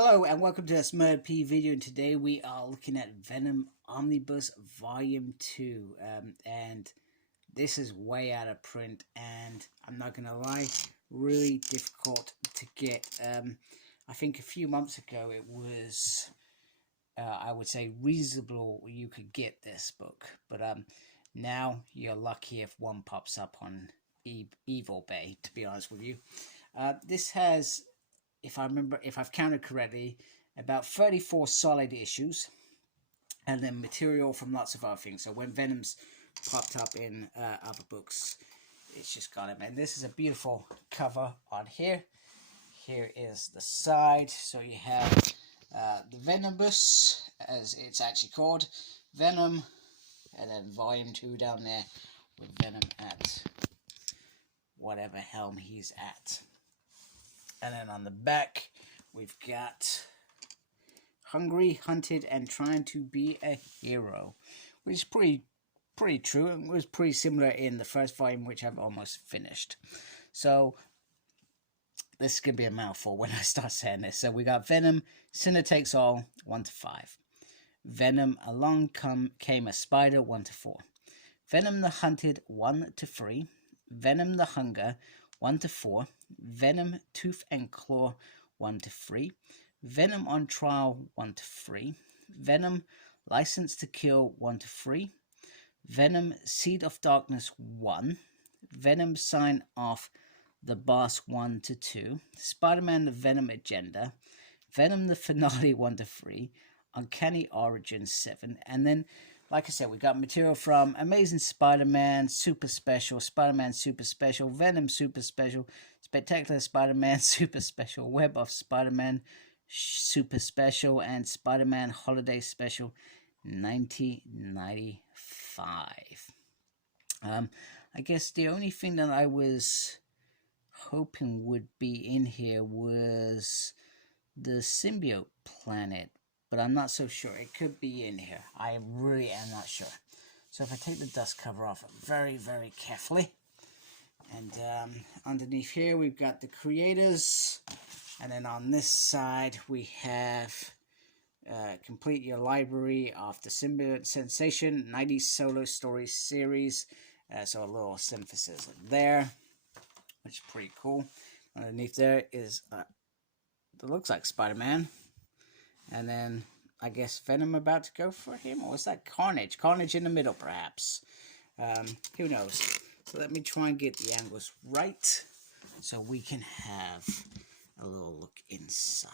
Hello and welcome to this P video, and today we are looking at Venom Omnibus Volume 2, and this is way out of print, and I'm not gonna lie, really difficult to get. I think a few months ago it was, I would say, reasonable you could get this book, but now you're lucky if one pops up on Evil Bay, to be honest with you. This has, if I've counted correctly, about 34 solid issues, and then material from lots of other things. So when Venom's popped up in other books, it's just got him. And this is a beautiful cover on here. Here is the side. So you have the Venomnibus, as it's actually called, Venom, and then Volume 2 down there with Venom at whatever helm he's at. And then on the back, we've got Hungry, Hunted, and Trying to Be a Hero, which is pretty true. It was pretty similar in the first volume, which I've almost finished. So this is going to be a mouthful when I start saying this. So we got Venom, Sinner Takes All, 1 to 5. Venom, Along Came a Spider, 1 to 4. Venom the Hunted, 1 to 3. Venom the Hunger, 1 to 4. Venom, Tooth and Claw, 1 to 3. Venom on Trial, 1 to 3. Venom, License to Kill, 1 to 3. Venom, Seed of Darkness, 1. Venom, Sign Off the Boss, 1 to 2. Spider-Man, The Venom Agenda. Venom, The Finale, 1 to 3. Uncanny Origins, 7. And then, like I said, we got material from Amazing Spider-Man, Super Special, Spider-Man Super Special, Venom Super Special, Spectacular Spider-Man Super Special, Web of Spider-Man Super Special, and Spider-Man Holiday Special 1995. I guess the only thing that I was hoping would be in here was the symbiote planet, but I'm not so sure. It could be in here. I really am not sure. So if I take the dust cover off very, very carefully, and underneath here we've got the creators, and then on this side we have complete your library of the Symbiote Sensation 90s Solo Stories series. So a little synthesis there, which is pretty cool. Underneath there is it looks like Spider-Man. And then, I guess, Venom about to go for him? Or is that Carnage? Carnage in the middle, perhaps. Who knows? So let me try and get the angles right, so we can have a little look inside.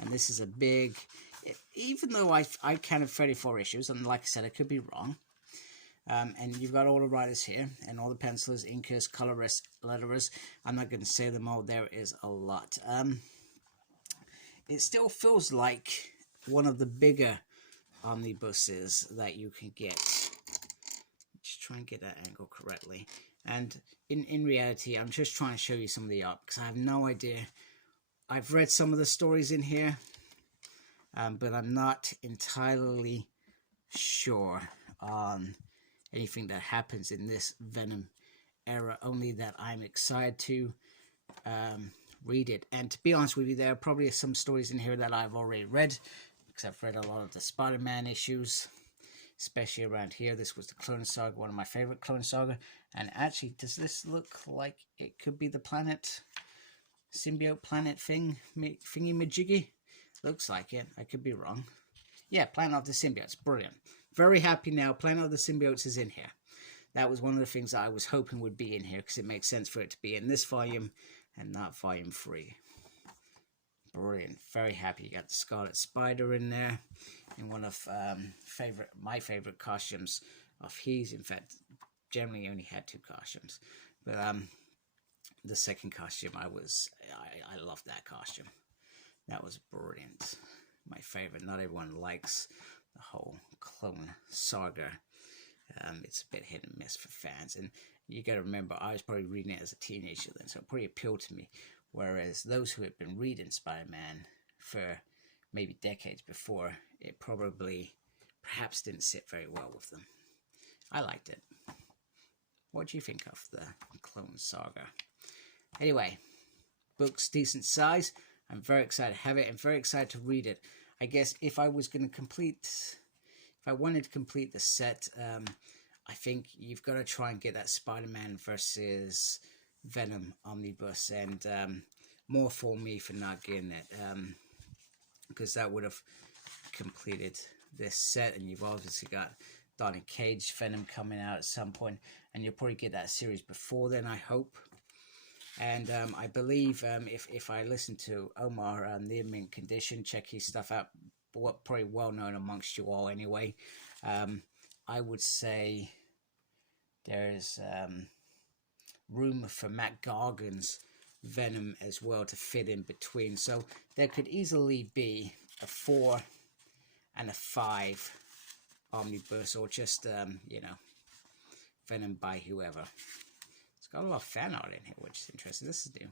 And this is a big... Even though I counted 34 issues, and like I said, I could be wrong. And you've got all the writers here, and all the pencilers, inkers, colorists, letterers. I'm not going to say them all. There is a lot. It still feels like one of the bigger omnibuses that you can get. Just try and get that angle correctly. And in reality, I'm just trying to show you some of the art, because I have no idea. I've read some of the stories in here, but I'm not entirely sure on anything that happens in this Venom era, only that I'm excited to read it. And to be honest with you, there are probably some stories in here that I've already read, because I've read a lot of the Spider-Man issues, especially around here. This was the Clone Saga, one of my favorite Clone Saga. And actually, does this look like it could be the planet, symbiote planet thingy-majiggy? Looks like it. I could be wrong. Yeah, Planet of the Symbiotes. Brilliant. Very happy now. Planet of the Symbiotes is in here. That was one of the things that I was hoping would be in here, because it makes sense for it to be in this volume and not volume 3. Brilliant. Very happy. You got the Scarlet Spider in there, in one of my favorite costumes of his. In fact, generally only had 2 costumes, but the second costume I loved that costume. That was brilliant. My favorite. Not everyone likes the whole Clone Saga. It's a bit hit and miss for fans, and you got to remember, I was probably reading it as a teenager then, so it pretty appealed to me. Whereas those who had been reading Spider-Man for maybe decades before, it perhaps didn't sit very well with them. I liked it. What do you think of the Clone Saga? Anyway, book's decent size. I'm very excited to have it and very excited to read it. I guess if I wanted to complete the set, I think you've got to try and get that Spider-Man versus Venom Omnibus, and more for me for not getting it, because that would have completed this set. And you've obviously got Donny Cage Venom coming out at some point, and you'll probably get that series before then, I hope. And I believe if I listen to Omar, Near Mint Condition, check his stuff out, probably well known amongst you all anyway. I would say there's room for Matt Gargan's Venom as well to fit in between. So there could easily be a 4 and a 5 omnibus, or just, you know, Venom by whoever. It's got a lot of fan art in here, which is interesting. This is new.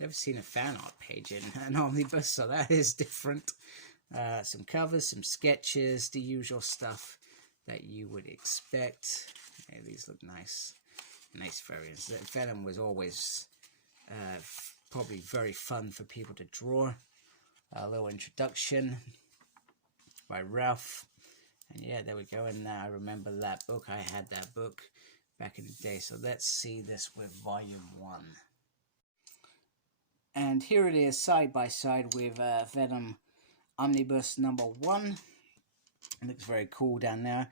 Never seen a fan art page in an omnibus, so that is different. Some covers, some sketches, the usual stuff that you would expect. Yeah, these look nice. Nice variants. Venom was always probably very fun for people to draw. A little introduction by Ralph. And yeah, there we go. And I remember that book. I had that book back in the day. So let's see this with volume 1. And here it is side by side with Venom Omnibus number 1. It looks very cool down there.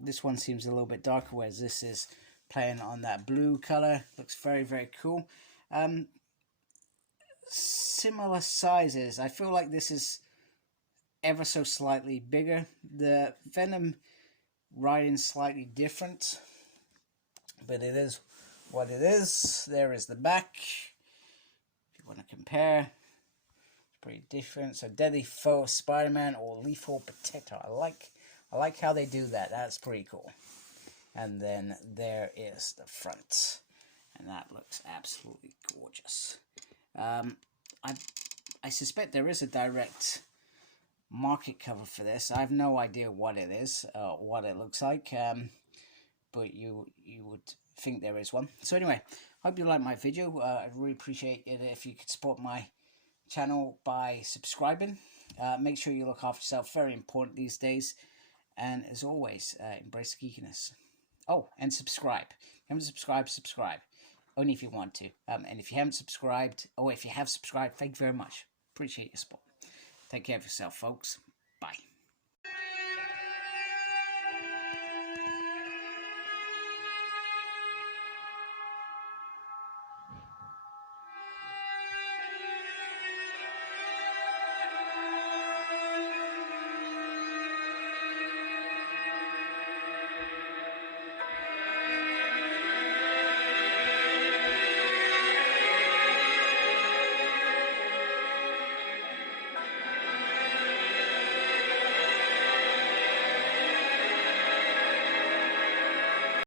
This one seems a little bit darker, whereas this is playing on that blue color. Looks very, very cool. Similar sizes. I feel like this is ever so slightly bigger. The Venom writing slightly different, but it is what it is. There is the back. If you want to compare, it's pretty different. So Deadly Foe of Spider-Man or Lethal Protector. I like how they do that. That's pretty cool. And then there is the front, and that looks absolutely gorgeous. I suspect there is a direct market cover for this. I have no idea what it is, what it looks like, but you would think there is one. So anyway, hope you like my video. I'd really appreciate it if you could support my channel by subscribing. Make sure you look after yourself, very important these days. And as always, embrace geekiness. Oh, and subscribe. If you haven't subscribed, subscribe. Only if you want to. And if you haven't subscribed, if you have subscribed, thank you very much. Appreciate your support. Take care of yourself, folks.